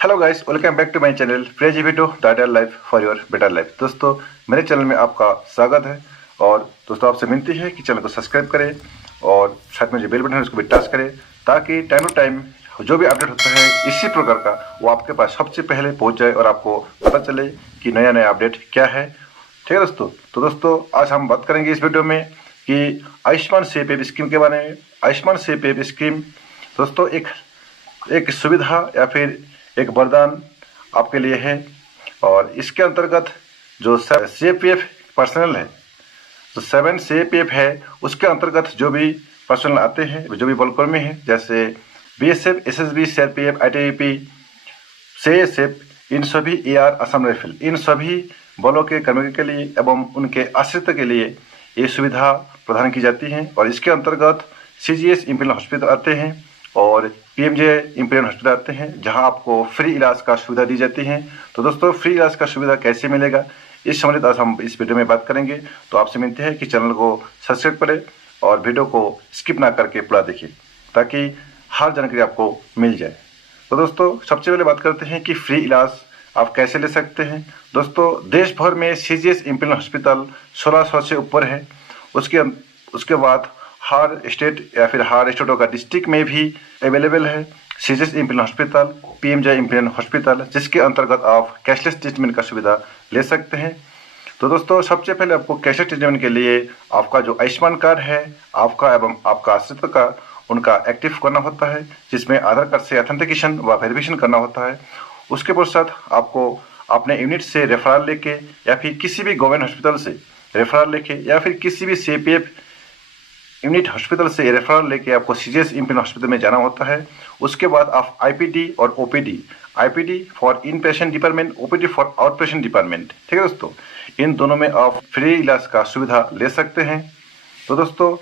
Hello guys, welcome back to my channel Frazy video title life for your better life. दोस्तों, मेरे channel में आपका स्वागत है। और दोस्तों, आपसे विनती है कि चैनल को सब्सक्राइब करें और साथ में जो बेल बटन है उसको भी टच करें, ताकि टाइम टू टाइम जो भी अपडेट होता है इसी प्रकार का वो आपके पास सबसे पहले पहुंच जाए और आपको पता चले कि नया नया अपडेट क्या है। ठीक है दोस्तों। तो दोस्तों, आज हम बात करेंगे इस वीडियो में कि आयुष्मान सेहत ऐप स्कीम के बारे में। आयुष्मान सेहत ऐप स्कीम दोस्तों एक एक सुविधा या फिर एक वरदान आपके लिए है। और इसके अंतर्गत जो CPF पर्सनल है, जो 7 CPF है, उसके अंतर्गत जो भी पर्सनल आते हैं, जो भी बलकर्मी हैं, जैसे BSF, SSB, CRPF, ITBP, CSF, इन सभी AR, असम राइफल, इन सभी बलों के कर्मियों के लिए एवं उनके आश्रित के लिए ये सुविधा प्रदान की जाती है। और इसके अंतर्गत CGS इम्पीरियल हॉस्पिटल आते हैं और PMJ इम्पीरियल हॉस्पिटल आते हैं, जहां आपको फ्री इलाज का सुविधा दी जाती है। तो दोस्तों, फ्री इलाज का सुविधा कैसे मिलेगा, इस संबंधित आज हम इस वीडियो में बात करेंगे। तो आपसे विनती है कि चैनल को सब्सक्राइब करें और वीडियो को स्किप ना करके पूरा देखिए, ताकि हर जानकारी आपको मिल जाए। तो दोस्तों, सबसे पहले बात करते हैं कि फ्री इलाज आप कैसे ले सकते हैं। दोस्तों, देश भर में CGS इम्पीरियल हॉस्पिटल 1600 से ऊपर है। उसके बाद हर स्टेट या फिर हर स्टेटों का डिस्ट्रिक्ट में भी अवेलेबल है CGS imperial hospital, PMJ imperial hospital, जिसके अंतर्गत आप कैशलेस ट्रीटमेंट का सुविधा ले सकते हैं। तो दोस्तों, सबसे पहले आपको कैशलेस ट्रीटमेंट के लिए आपका जो आयुष्मान कार्ड है, आपका एवं आपका आश्रित का, उनका एक्टिव करना होता है, जिसमें आधार कार्ड से ऑथेंटिकेशन व वेरिफिकेशन करना होता है। उसके पश्चात आपको अपने यूनिट से रेफरल लेके या फिर किसी भी गवर्नमेंट हॉस्पिटल से रेफरल लेके या फिर किसी भी CPF यूनिट हॉस्पिटल से रेफरल लेके आपको CGS इम्पीरियल हॉस्पिटल में जाना होता है। उसके बाद आप IPD और OPD, IPD for in patient department, OPD for out patient department, ठीक है दोस्तों, इन दोनों में आप फ्री इलाज का सुविधा ले सकते हैं। तो दोस्तों,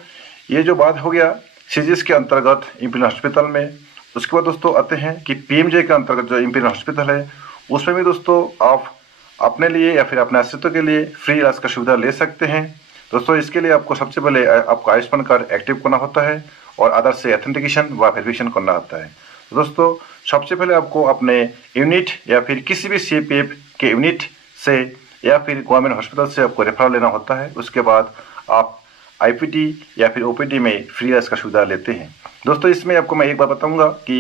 ये जो बात हो गया CGS के अंतर्गत इम्पीरियल हॉस्पिटल में। उसके बाद दोस्तों आते हैं कि PMJ के अंतर्गत जो इम्पीरियल हॉस्पिटल है, उसमें भी दोस्तों आप अपने लिए या फिर अपने आश्रितों के लिए फ्री इलाज का सुविधा ले सकते हैं। दोस्तों, इसके लिए आपको सबसे पहले आपका आयुष्मान कार्ड एक्टिव करना होता है और आधार से ऑथेंटिकेशन व वेरिफिकेशन करना होता है। तो दोस्तों, सबसे पहले आपको अपने यूनिट या फिर किसी भी CPF के यूनिट से या फिर गवर्नमेंट हॉस्पिटल से आपको रेफरल लेना होता है। उसके बाद आप IPD या फिर OPD में फ्री इलाज का सुविधा लेते हैं। दोस्तों, इसमें आपको मैं एक बात बताऊंगा कि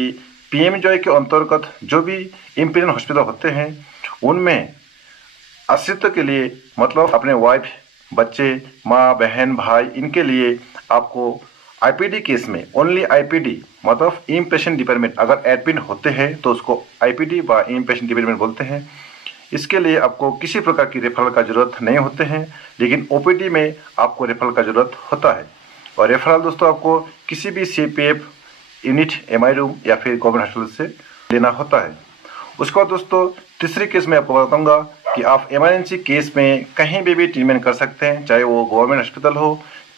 PMJ के अंतर्गत जो भी इम्पीरियल हॉस्पिटल होते हैं, उनमें आश्रित के लिए, मतलब अपने वाइफ, बच्चे, माँ, बहन, भाई, इनके लिए आपको IPD केस में ओनली IPD, मतलब इम पेशेंट डिपार्टमेंट, अगर एडमिट होते हैं तो उसको IPD व इम पेशेंट डिपार्टमेंट बोलते हैं। इसके लिए आपको किसी प्रकार की रेफरल का जरूरत नहीं होते हैं, लेकिन OPD में आपको रेफरल का जरूरत होता है। और रेफरल दोस्तों आपको किसी भी CPF यूनिट, MI रूम या फिर गवर्नमेंट हॉस्पिटल से लेना होता है। उसके बाद दोस्तों, तीसरी केस में आपको बताऊंगा कि आप इमरजेंसी केस में कहीं भी ट्रीटमेंट कर सकते हैं, चाहे वो गवर्नमेंट हॉस्पिटल हो,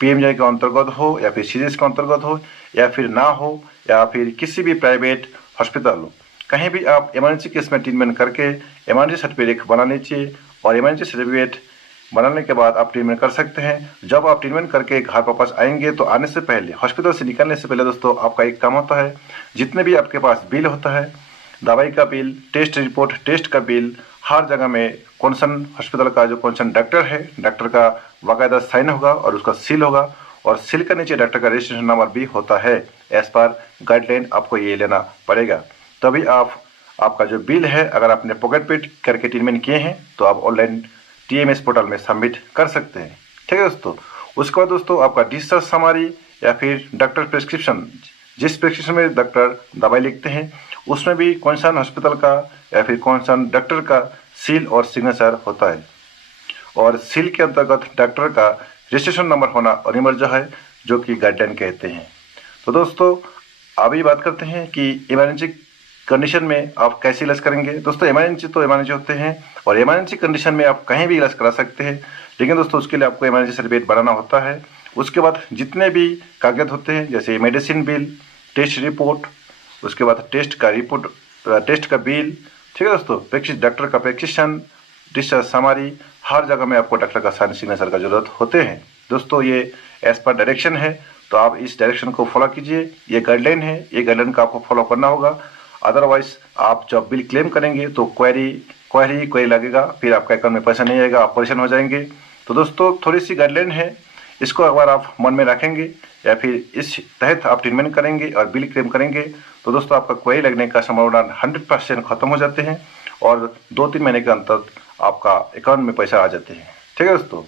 PMJ के अंतर्गत हो या फिर CGS के अंतर्गत हो या फिर ना हो, या फिर किसी भी प्राइवेट हॉस्पिटल हो। कहीं भी आप इमरजेंसी केस में ट्रीटमेंट करके इमरजेंसी सर्टिफिकेट बना लीजिए और इमरजेंसी सर्टिफिकेट बनाने के बाद आप ट्रीटमेंट कर सकते हैं। जब आप ट्रीटमेंट करके घर वापस आएंगे तो आने से पहले, हॉस्पिटल से निकलने से पहले दोस्तों, आपका एक काम होता है, जितने भी आपके पास बिल होता है, दवाई का बिल, टेस्ट रिपोर्ट, टेस्ट का बिल, हर जगह में कौन हॉस्पिटल का जो कौन डॉक्टर है, डॉक्टर का बाकायदा साइन होगा और उसका सील होगा, और सील के नीचे डॉक्टर का रजिस्ट्रेशन नंबर भी होता है। एज पर गाइडलाइन आपको ये लेना पड़ेगा, तभी आपका जो बिल है, अगर आपने पॉकेट पे करके ट्रीटमेंट किए हैं तो आप ऑनलाइन TMS पोर्टल में सबमिट कर सकते हैं। ठीक है दोस्तों। उसके बाद दोस्तों, आपका डिस्चार्ज समारी या फिर डॉक्टर प्रिस्क्रिप्शन, जिस प्रिस्क्रिप्शन में डॉक्टर दवाई लिखते हैं, उसमें भी कौन सा हॉस्पिटल का या फिर कौन सा डॉक्टर का सील और सिग्नेचर होता है। और सील के अंतर्गत डॉक्टर का रजिस्ट्रेशन नंबर होना अनिवार्य है, जो कि गाइडलाइन कहते हैं। तो दोस्तों, अभी बात करते हैं कि इमरजेंसी कंडीशन में आप कैसे इलाज करेंगे। दोस्तों, इमरजेंसी तो इमरजेंसी होते हैं और इमरजेंसी कंडीशन में आप कहीं भी इलाज करा सकते हैं, लेकिन दोस्तों उसके लिए आपको इमरजेंसी सर्टिफिकेट बनाना होता है। उसके बाद जितने भी कागज होते हैं, जैसे मेडिसिन बिल, टेस्ट रिपोर्ट, उसके बाद टेस्ट का रिपोर्ट, टेस्ट का बिल, ठीक है दोस्तों, डॉक्टर का प्रेस्क्रिप्शन, डिस्चार्ज समारी, हर जगह में आपको डॉक्टर का साइन सिग्नेचर का जरूरत होते हैं। दोस्तों, ये एज पर डायरेक्शन है, तो आप इस डायरेक्शन को फॉलो कीजिए। ये गाइडलाइन है, ये गाइडलाइन का आपको फॉलो करना होगा। अदरवाइज आप जब बिल क्लेम करेंगे तो क्वेरी लगेगा, फिर आपका अकाउंट में पैसा नहीं आएगा, आप परेशान हो जाएंगे। तो दोस्तों थोड़ी सी गाइडलाइन है, इसको अगर आप मन में रखेंगे या फिर इस तहत आप ट्रीटमेंट करेंगे और बिल क्लेम करेंगे तो दोस्तों आपका क्वेरी लगने का संभावना 100% खत्म हो जाते हैं और 2-3 महीने के अंतर आपका अकाउंट में पैसा आ जाते हैं। ठीक है दोस्तों।